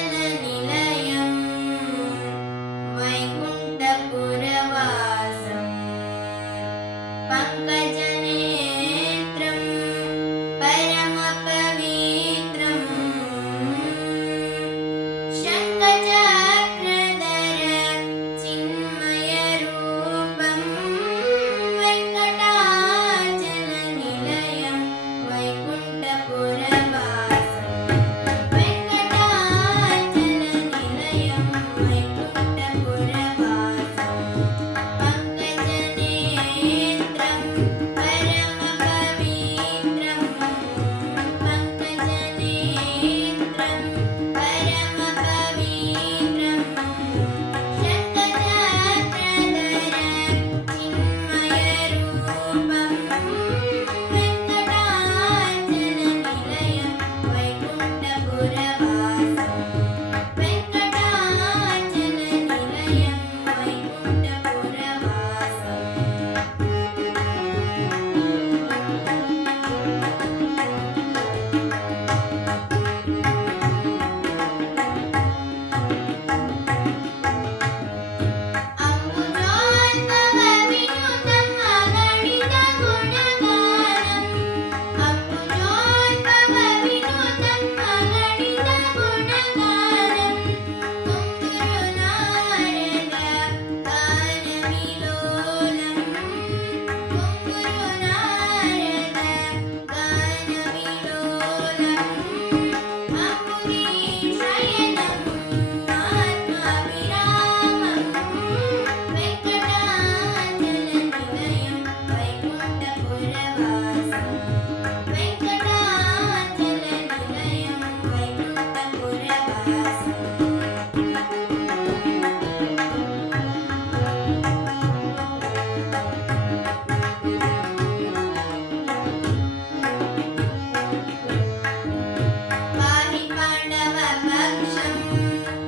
वेङ्कटाचलनिलयं वैकुण्ठपुरवासं पङ्कजनेत्रं परमपवित्रं शङ्खचक्रधर चिन्मयरूपं वेङ्कटाचलनिलयं वैकुण्ठपुरवासं वेङ्कटाचलनिलयं वैकुण्ठपुरवासं पङ्कजनेत्रं परमपवित्रं पङ्कजनेत्रं परमपवित्रं शङ्खचक्रधर चिन्मयरूपं वेङ्कटाचलनिलयं वैकुण्ठपुरवासं वेङ्कटाचलनिलयं वैकुण्ठपुरवासम् अम्बुजोद्भवविनुतं अगणितगुणगानम् अम्बुजोद्भवविनुतं अगणितगुणगानम् तुम्बुरु नारद गानविलोलं तुम्बुरु नारद गानविलोलम् अम्बुदीशयनं आत्माभिरामं वेङ्कटाचलनिलयं वैकुण्ठपुरवासं वेङ्कटाचलनिलयं वैकुण्ठपुरवासम् पाहि पाण्डवपक्षं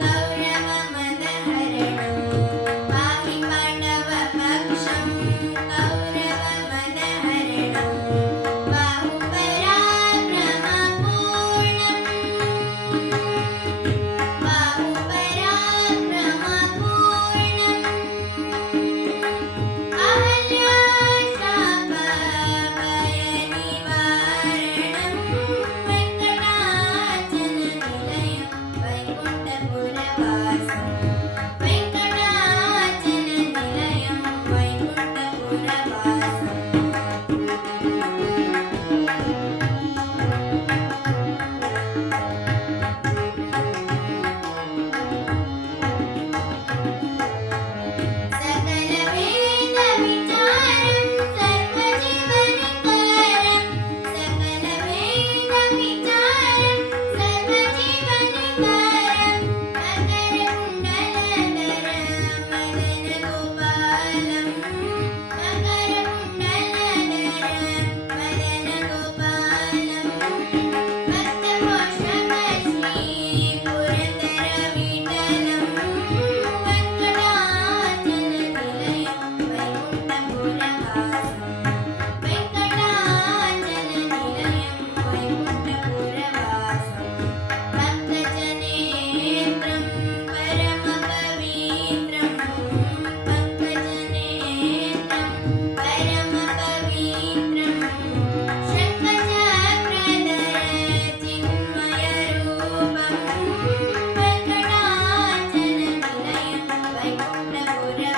कौरवमदहरणं पाहि पाण्डवपक्षं कौरवमदहरणं बाहुपराक्रमपूर्णं अहल्याशापभयनिवारणं वेङ्कटाचलनिलयं वैकुण्ठपुरवासं वेङ्कटाचलनिलयं वैकुण्ठपुरवासम् सकलवेदविचारं सर्वजीवनिकारं सकलवेदविचारं सर्वजीवनिकारं मकरकुण्डलधर मदनगोपालं मकरकुण्डलधर मदनगोपालं भक्तपोषकश्री पुरन्दरविठलं वेङ्कटाचलनिलयं वैकुण्ठपुरवासं वेङ्कटाचलनिलयं वैकुण्ठपुरवासं पङ्कजनेत्रं परमपवित्रं पङ्कजनेत्रं परमपवित्रं शङ्खचक्रधर चिन्मयरूपं वेङ्कटाचलनिलयं वैकुण्ठपुरवासं